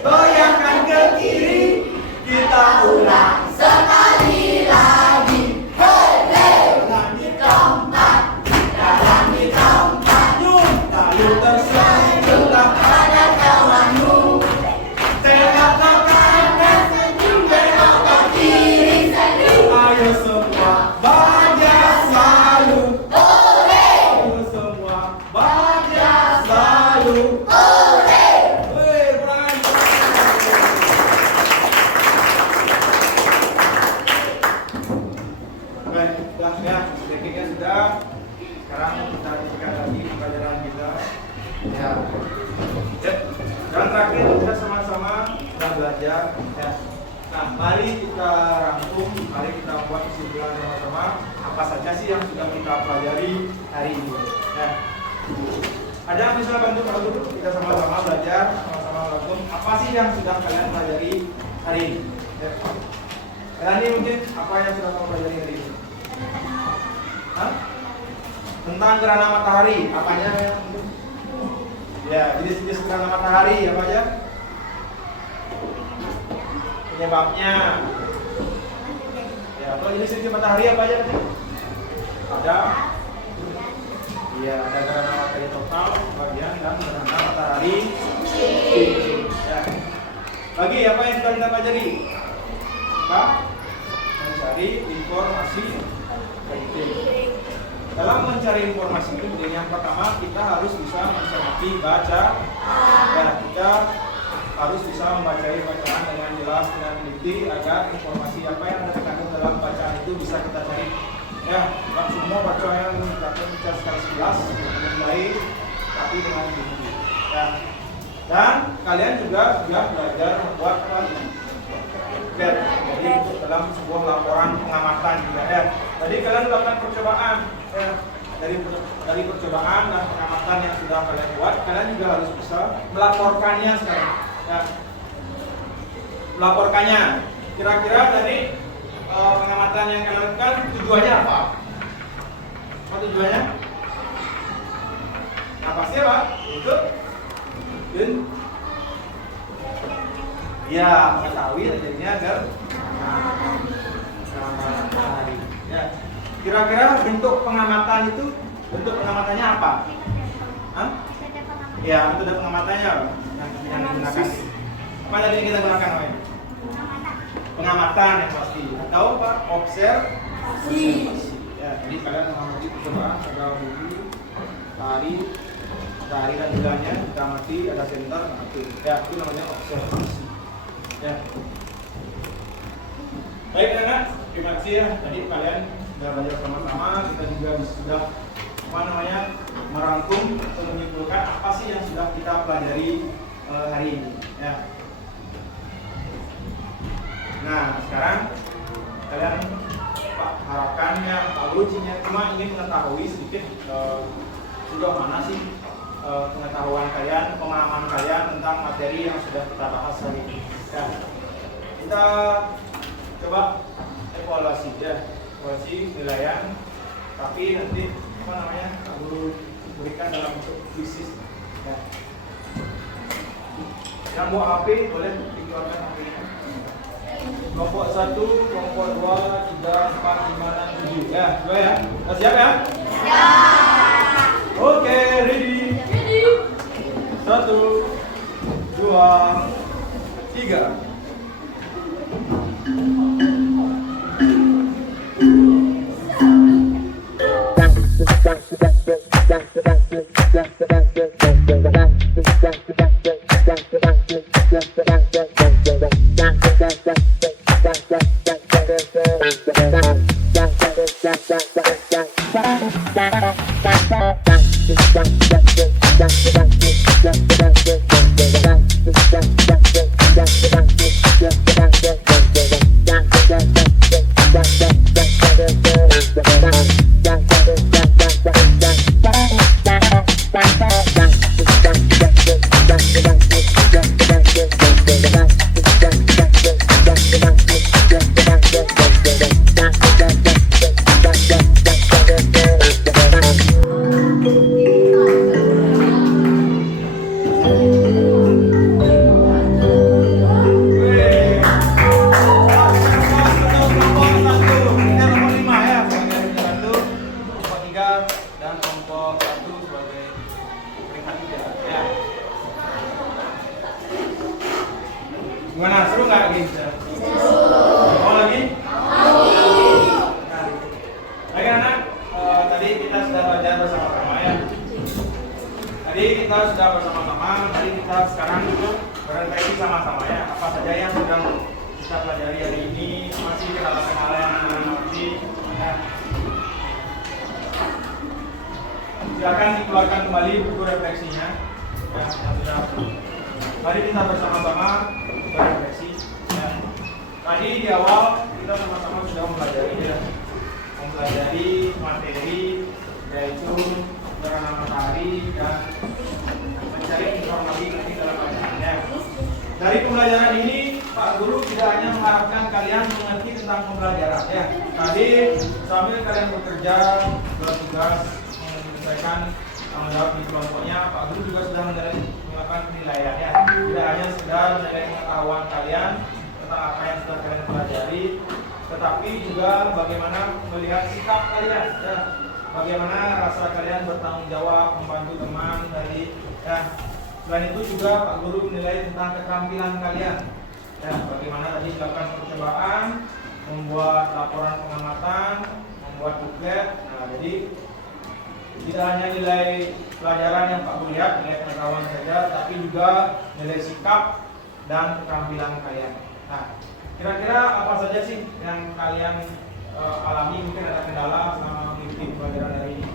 goyangkan ke kiri, kita ulang sekali lagi. Jalan di tempat, jalan di tempat, lalu tersenyumlah pada kawanmu, tengok ke kanan, tengok ke kiri, ayo semua bahagia selalu. Ayo semua bahagia selalu. Wih, perangan. Baik, sudah ya, tekniknya sudah. Sekarang kita lanjutkan lagi pelajaran kita. Ya. Dan terakhir kita sama-sama sudah belajar. Ya. Nah, mari kita rangkum, mari kita buat kesimpulan sama-sama apa saja sih yang sudah kita pelajari hari ini. Ya. Ada yang bisa bantu kalau dulu kita sama-sama belajar, sama-sama rangkum apa sih yang sudah kalian pelajari hari ini. Ya. Kalian ini mungkin apa yang sudah kamu pelajari hari ini? Hah? Tentang gerhana matahari, apanya ya? Ya, jenis-jenis gerhana matahari apa aja? Penyebabnya. Ya, kalau jenis-jenis matahari apa aja? Ada. Iya, ada gerhana matahari total, bagian dan gerhana matahari matahari cincin. Ya. Lagi apa yang sudah kita pelajari? Apa? Mencari informasi penting. Dalam mencari informasi penting, yang pertama kita harus bisa mencermati baca. Ya, kita harus bisa membaca bacaan dengan jelas dan teliti agar informasi apa yang ada terkandung dalam bacaan itu bisa kita cari. Ya, tak semua bacaan yang kita baca sekali sekilas menilai, tapi dengan teliti. Ya. Dan kalian juga sudah belajar membuat jadi dalam sebuah laporan pengamatan juga ya. Tadi kalian melakukan percobaan ya. Dari percobaan dan pengamatan yang sudah kalian buat, kalian juga harus bisa melaporkannya sekarang. Ya. Melaporkannya. Kira-kira dari pengamatan yang kalian lakukan tujuannya apa? Apa tujuannya? Nah pasti apa? Itu ya mengetahui terjadinya agar matahari. Ya. Kira-kira bentuk pengamatan itu bentuk pengamatannya apa? Hah? Ya, metode pengamatannya apa? Yang digunakan. Apa tadi yang kita gunakan namanya? Pengamatan yang pasti atau apa? Observasi. Ya, jadi kalian mengamati percobaan ada bumi, matahari dan bulannya, kita amati ada senter, ya itu namanya observasi. Ya. Baik anak, terima kasih ya. Tadi kalian sudah belajar sama-sama, kita juga sudah merangkum atau menyimpulkan apa sih yang sudah kita pelajari hari ini. Ya. Nah, sekarang kalian harapkannya Pak Guru cuma ingin mengetahui sedikit sejauh mana sih pengetahuan kalian, pemahaman kalian tentang materi yang sudah kita bahas hari ini. Ya. Kita coba evaluasi ya, evaluasi penilaian. Tapi nanti Pak Guru berikan dalam bentuk krisis. Ya. Yang mau HP boleh dikeluarkan HP-nya. Kelompok 1, kelompok 2, 3, 4, 5, dan 7. Ya, coba ya. Siap ya? Siap. Oke, ready. 1, 2, 3. Gimana, seru nggak lagi? Mau lagi? Nah, baik anak, tadi kita sudah belajar bersama-sama ya. Tadi kita sudah bersama-sama, tadi kita sekarang berefleksi sama-sama ya. Apa saja yang sudah kita pelajari hari ini, masih kendala-kendala yang masih ya. Silakan dikeluarkan kembali buku refleksinya ya, yang sudah. Mari kita bersama-sama berefleksi. Ya. Tadi di awal kita sama-sama sudah mempelajari materi yaitu gerhana matahari dan mencari informasi nanti dalam bacaannya. Dari pembelajaran ini Pak Guru tidak hanya mengharapkan kalian mengerti tentang pembelajaran ya. Tadi sambil kalian bekerja bertugas menyelesaikan tanggung jawab di kelompoknya, Pak Guru juga sudah melakukan penilaian ya. Tidak hanya sekedar menilai pengetahuan kalian tentang apa yang sudah kalian pelajari, tetapi juga bagaimana melihat sikap kalian ya. Bagaimana rasa kalian bertanggung jawab membantu teman dari ya. Selain itu juga Pak Guru menilai tentang keterampilan kalian. Ya, bagaimana tadi dilakukan percobaan, membuat laporan pengamatan, membuat buklet. Nah, jadi tidak hanya nilai pelajaran yang Pak Guru lihat, nilai pengetahuan saja, tapi juga nilai sikap dan keterampilan kalian. Nah, kira-kira apa saja sih yang kalian alami? Mungkin ada kendala selama mengikuti pelajaran hari ini.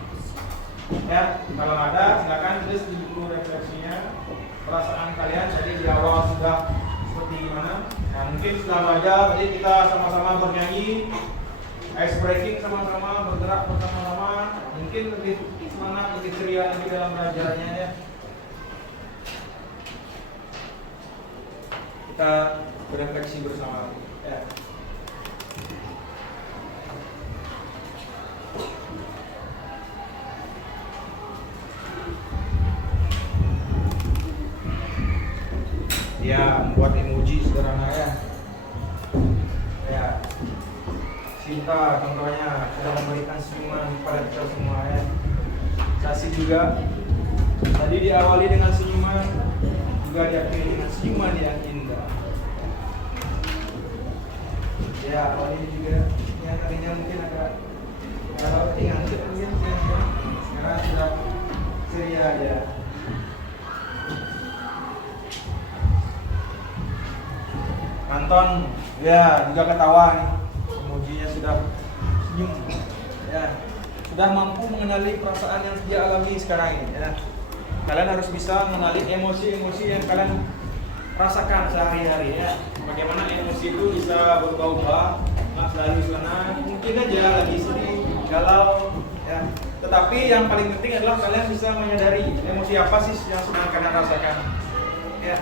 Ya, kalau ada silakan tulis di buku refleksinya perasaan kalian. Jadi di awal sudah seperti gimana? Nah, mungkin setelah belajar tadi kita sama-sama bernyanyi, ice breaking sama-sama, bergerak bersama-sama, mungkin lebih semangat, lebih ceria lagi dalam belajarnya ya. Kita berefleksi bersama ya. Ya, membuat emoji sederhana ya. Ya, Sinta contohnya sudah memberikan senyuman kepada kita semua ya. Sasi juga tadi diawali dengan senyuman, juga diakhiri dengan senyuman yang indah. Ya, awalnya juga yang tadinya mungkin agak ringan, mungkin sekarang sudah ceria ya. Anton, ya juga ketawa nih, emojinya sudah senyum, ya sudah mampu mengenali perasaan yang dia alami sekarang ini. Ya. Kalian harus bisa mengenali emosi-emosi yang kalian rasakan sehari-hari. Ya. Bagaimana emosi itu bisa berubah-ubah, nggak selalu senang, mungkin aja lagi sedih, galau. Ya. Tetapi yang paling penting adalah kalian bisa menyadari emosi apa sih yang sedang kalian rasakan. Ya.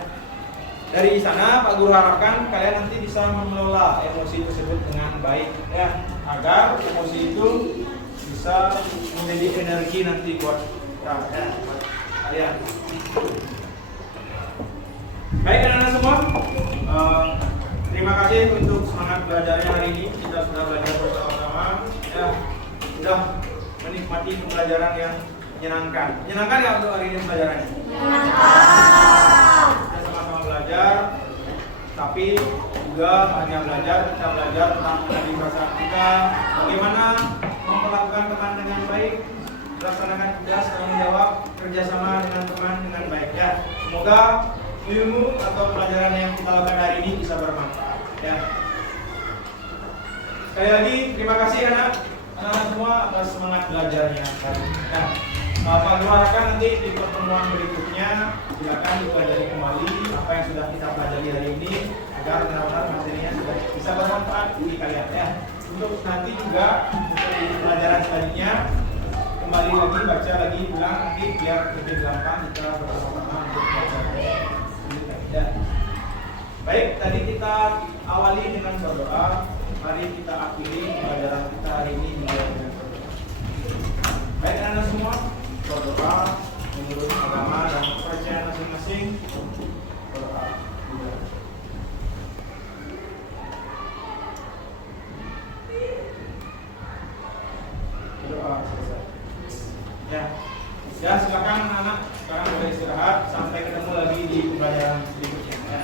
Dari sana Pak Guru harapkan kalian nanti bisa mengelola emosi tersebut dengan baik ya, agar emosi itu bisa menjadi energi nanti buat kalian. Baik anak-anak semua, terima kasih untuk semangat belajarnya hari ini. Kita sudah belajar bersama-sama ya, sudah menikmati pembelajaran yang menyenangkan. Menyenangkan ya untuk hari ini pembelajarannya? Belajar, tapi juga hanya belajar, kita belajar tentang mengenali perasaan kita, bagaimana memperlakukan teman dengan baik, melaksanakan tugas, tanggung jawab, kerjasama dengan teman dengan baik ya. Semoga ilmu atau pelajaran yang kita lakukan hari ini bisa bermanfaat ya. Sekali lagi terima kasih anak-anak semua atas semangat belajarnya ya. Pak Guru harapkan nanti di pertemuan berikutnya silakan dipelajari kembali apa yang sudah kita pelajari hari ini agar benar-benar materinya sudah bisa bermanfaat bagi kalian ya. Untuk nanti juga untuk di pelajaran selanjutnya kembali lagi baca lagi ulang nanti biar lebih gampang kita bersama-sama untuk belajar ya. Baik, tadi kita awali dengan berdoa. Mari kita akhiri pelajaran kita hari ini juga dengan berdoa. Baik anak-anak semua, berdoa menurut agama dan kepercayaan masing-masing. Berdoa juga. Berdoa selesai. Ya silakan anak-anak sekarang boleh istirahat sampai ketemu lagi di pembelajaran berikutnya. Ya.